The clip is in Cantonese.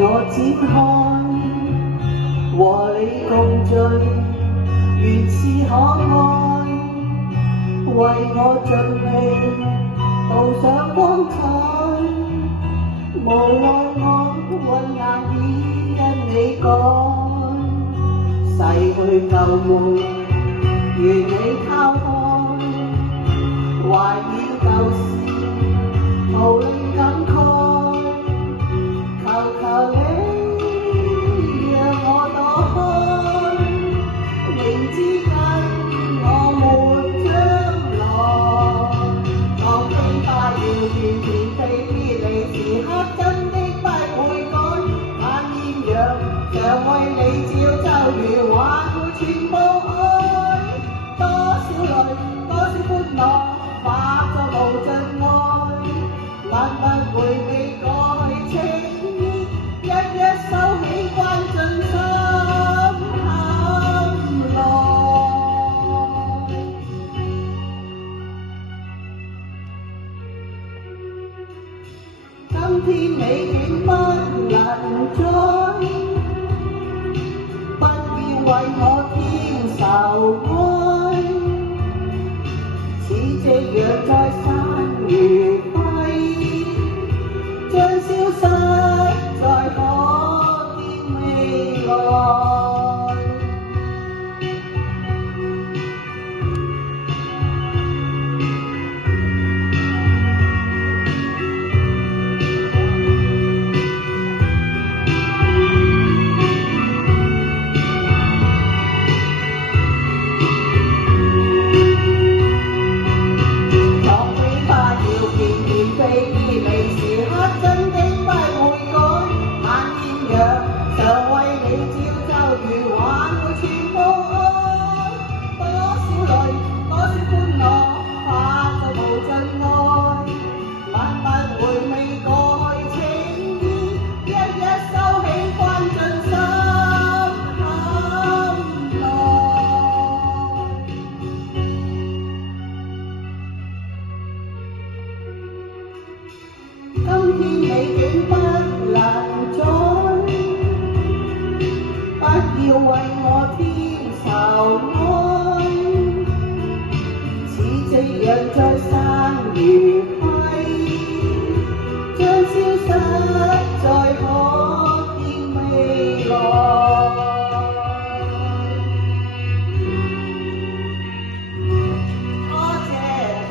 我展開，和你共聚，原是可愛。為我盡力塗上光彩，無奈我混眼已因你改，逝去舊夢如你拋開，懷念舊事無力感慨，求求你讓我躲開，明知跟我沒將來，當飛花要斷片飛別離時刻真的不會改，晚豔陽常為你照就如還會全部愛，多少淚多少歡樂化作無盡愛，挽不會